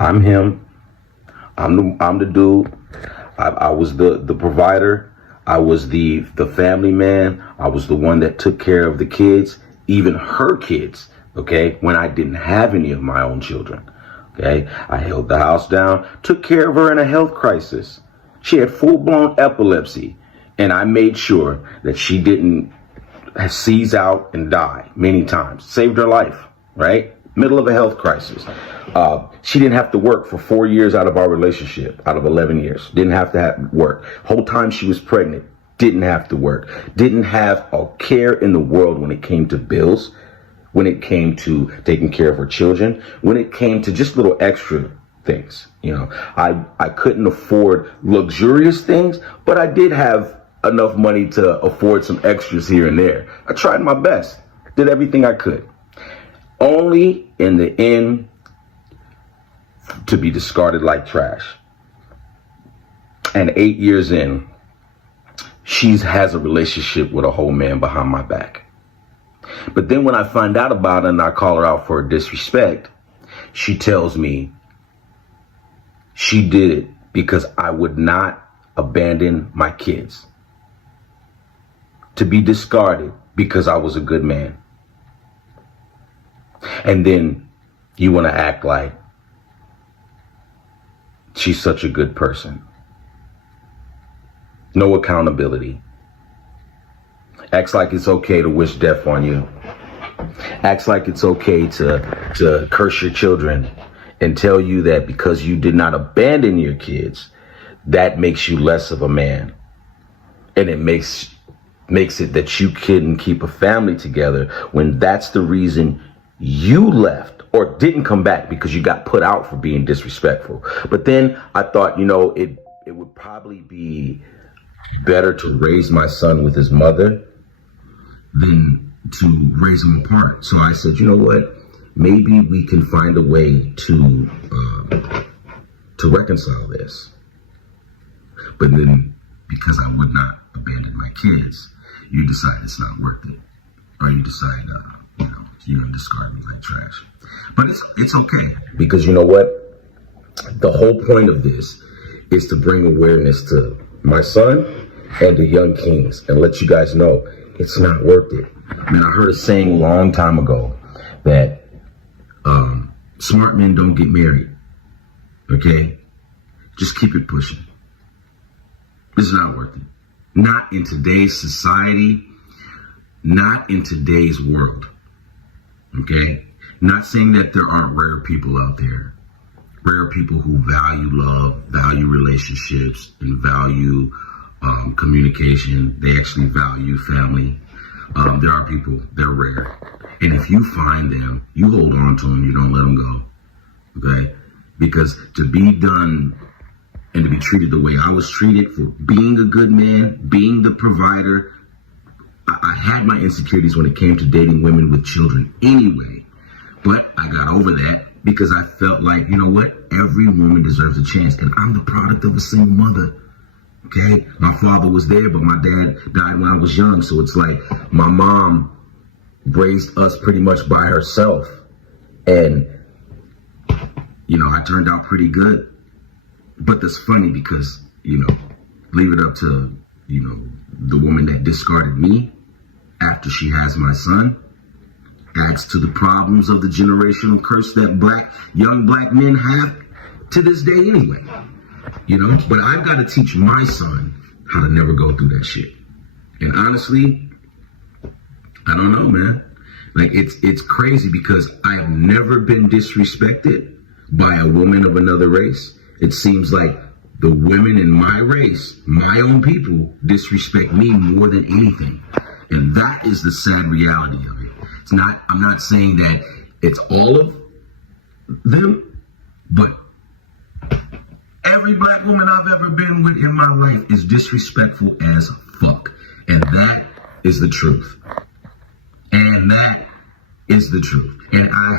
I'm him. I'm the dude. I was the provider. I was the family man. I was the one that took care of the kids, even her kids, okay, when I didn't have any of my own children. Okay, I held the house down, took care of her in a health crisis. She had full-blown epilepsy, and I made sure that she didn't seize out and die many times. Saved her life, right? Middle of a health crisis. She didn't have to work for 4 years out of our relationship, out of 11 years. Didn't have to work. Whole time she was pregnant, didn't have to work. Didn't have a care in the world when it came to bills, when it came to taking care of her children, when it came to just little extra things. You know, I couldn't afford luxurious things, but I did have enough money to afford some extras here and there. I tried my best, did everything I could. Only in the end to be discarded like trash. And 8 years in, she has a relationship with a whole man behind my back. But then when I find out about it and I call her out for disrespect, she tells me she did it because I would not abandon my kids, to be discarded because I was a good man. And then you want to act like she's such a good person. No accountability. Acts like it's okay to wish death on you. Acts like it's okay to curse your children and tell you that because you did not abandon your kids, that makes you less of a man. And it makes it that you couldn't keep a family together when that's the reason you left or didn't come back, because you got put out for being disrespectful. But then I thought, you know, it would probably be better to raise my son with his mother than to raise him apart. So I said, you know what? Maybe we can find a way to reconcile this. But then, because I would not abandon my kids, you decide it's not worth it, or you decide, you're gonna discard me like trash. But it's okay, because you know what? The whole point of this is to bring awareness to my son and the young kings and let you guys know it's not worth it. I mean, I heard a saying a long time ago that smart men don't get married. Okay? Just keep it pushing. It's not worth it. Not in today's society, not in today's world. Okay? Not saying that there aren't rare people out there. Rare people who value love, value relationships, and value communication. They actually value family. There are people, they're rare. And if you find them, you hold on to them, you don't let them go. Okay? Because to be done and to be treated the way I was treated, for being a good man, being the provider, I had my insecurities when it came to dating women with children anyway. But I got over that because I felt like, you know what? Every woman deserves a chance. And I'm the product of a single mother. Okay? My father was there, but my dad died when I was young. So it's like my mom raised us pretty much by herself. And, you know, I turned out pretty good. But that's funny because, you know, leave it up to, you know, the woman that discarded me after she has my son. Adds to the problems of the generational curse that young black men have to this day anyway. You know, but I've got to teach my son how to never go through that shit. And honestly, I don't know, man. Like, it's crazy because I have never been disrespected by a woman of another race. It seems like the women in my race, my own people, disrespect me more than anything. And that is the sad reality of it. I'm not saying that it's all of them, but every black woman I've ever been with in my life is disrespectful as fuck. And that is the truth. And that is the truth. And I